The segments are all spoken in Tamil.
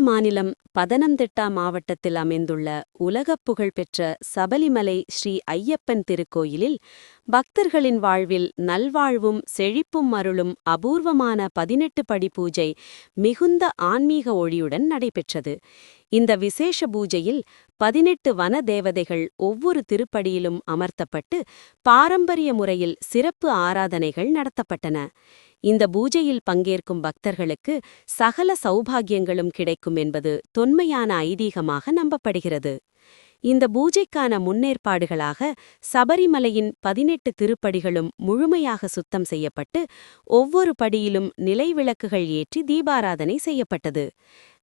மாநிலம் பதனம்திட்டா மாவட்டத்தில் அமைந்துள்ள உலகப் புகழ்பெற்ற சபரிமலை ஸ்ரீ ஐயப்பன் திருக்கோயிலில் பக்தர்களின் வாழ்வில் நல்வாழ்வும் செழிப்பும் அருளும் அபூர்வமான 18 படி பூஜை மிகுந்த ஆன்மீக ஒளியுடன் நடைபெற்றது. இந்த விசேஷ பூஜையில் 18 வன தேவதைகள் ஒவ்வொரு திருப்படியிலும் அமர்த்தப்பட்டு பாரம்பரிய முறையில் சிறப்பு ஆராதனைகள் நடத்தப்பட்டன. இந்த பூஜையில் பங்கேற்கும் பக்தர்களுக்கு சகல சௌபாகியங்களும் கிடைக்கும் என்பது தொன்மையான ஐதீகமாக நம்பப்படுகிறது. இந்த பூஜைக்கான முன்னேற்பாடுகளாக சபரிமலையின் 18 திருப்படிகளும் முழுமையாக சுத்தம் செய்யப்பட்டு ஒவ்வொரு படியிலும் நிலைவிளக்குகள் ஏற்றி தீபாராதனை செய்யப்பட்டது.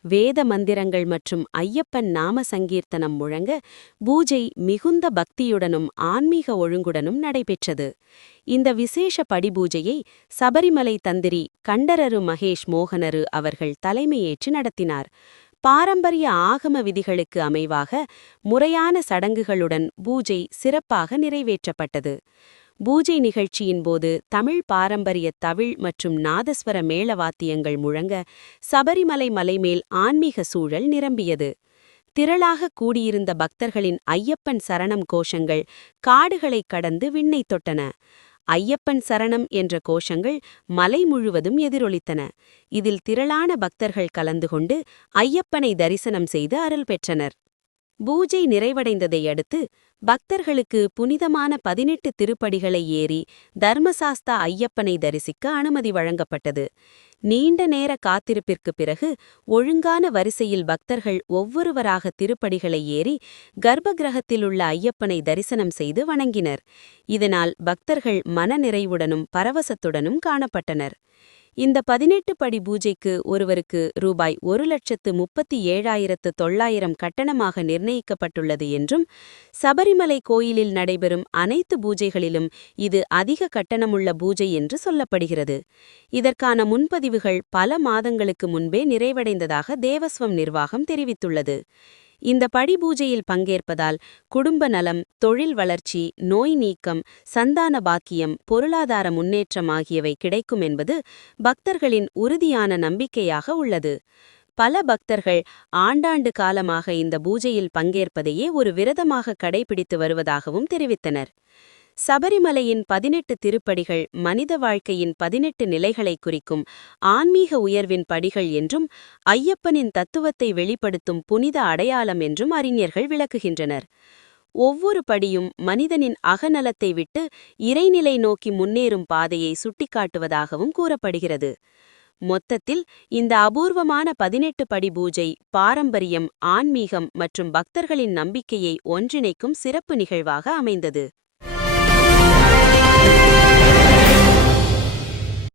வேத மந்திரங்கள் மற்றும் ஐயப்பன் நாம சங்கீர்த்தனம் முழங்க பூஜை மிகுந்த பக்தியுடனும் ஆன்மீக ஒழுங்குடனும் நடைபெற்றது. இந்த விசேஷ படிபூஜையை சபரிமலை தந்திரி கண்டரரு மகேஷ் மோகனரு அவர்கள் தலைமையேற்று நடத்தினார். பாரம்பரிய ஆகம விதிகளுக்கு அமைவாக முறையான சடங்குகளுடன் பூஜை சிறப்பாக நிறைவேற்றப்பட்டது. பூஜை நிகழ்ச்சியின் போது தமிழ் பாரம்பரிய தவில் மற்றும் நாதஸ்வர மேளவாத்தியங்கள் முழங்க சபரிமலை மலைமேல் ஆன்மீக சூழல் நிரம்பியது. திரளாக கூடியிருந்த பக்தர்களின் ஐயப்பன் சரணம் கோஷங்கள் காடுகளைக் கடந்து விண்ணை தொட்டன. ஐயப்பன் சரணம் என்ற கோஷங்கள் மலை முழுவதும் எதிரொலித்தன. இதில் திரளான பக்தர்கள் கலந்து கொண்டு ஐயப்பனை தரிசனம் செய்து அருள் பெற்றனர். பூஜை நிறைவடைந்ததை அடுத்து பக்தர்களுக்கு புனிதமான 18 திருப்படிகளை ஏறி தர்மசாஸ்தா ஐயப்பனை தரிசிக்க அனுமதி வழங்கப்பட்டது. நீண்ட நேர காத்திருப்பிற்கு பிறகு ஒழுங்கான வரிசையில் பக்தர்கள் ஒவ்வொருவராக திருப்படிகளை ஏறி கர்ப்பகிரகத்திலுள்ள ஐயப்பனை தரிசனம் செய்து வணங்கினர். இதனால் பக்தர்கள் மனநிறைவுடனும் பரவசத்துடனும் காணப்பட்டனர். இந்த 18 படி பூஜைக்கு ஒருவருக்கு ரூபாய் 1,37,900 கட்டணமாக நிர்ணயிக்கப்பட்டுள்ளது என்றும், சபரிமலை கோயிலில் நடைபெறும் அனைத்து பூஜைகளிலும் இது அதிக கட்டணமுள்ள பூஜை என்று சொல்லப்படுகிறது. இதற்கான முன்பதிவுகள் பல மாதங்களுக்கு முன்பே நிறைவடைந்ததாக தேவஸ்வம் நிர்வாகம் தெரிவித்துள்ளது. இந்த படிபூஜையில் பங்கேற்பதால் குடும்ப நலம், தொழில் வளர்ச்சி, நோய் நீக்கம், சந்தான பாக்கியம், பொருளாதார முன்னேற்றம் ஆகியவை கிடைக்கும் என்பது பக்தர்களின் உறுதியான நம்பிக்கையாக உள்ளது. பல பக்தர்கள் ஆண்டாண்டு காலமாக இந்த பூஜையில் பங்கேற்பதையே ஒரு விரதமாக கடைபிடித்து வருவதாகவும் தெரிவித்தனர். சபரிமலையின் 18 திருப்படிகள் மனித வாழ்க்கையின் 18 நிலைகளை குறிக்கும் ஆன்மீக உயர்வின் படிகள் என்றும், ஐயப்பனின் தத்துவத்தை வெளிப்படுத்தும் புனித அடையாளம் என்றும் அறிஞர்கள் விளக்குகின்றனர். ஒவ்வொரு படியும் மனிதனின் அகநலத்தை விட்டு இறைநிலை நோக்கி முன்னேறும் பாதையை சுட்டிக்காட்டுவதாகவும் கூறப்படுகிறது. மொத்தத்தில் இந்த அபூர்வமான 18 படி பூஜை பாரம்பரியம், ஆன்மீகம் மற்றும் பக்தர்களின் நம்பிக்கையை ஒன்றிணைக்கும் சிறப்பு நிகழ்வாக அமைந்தது.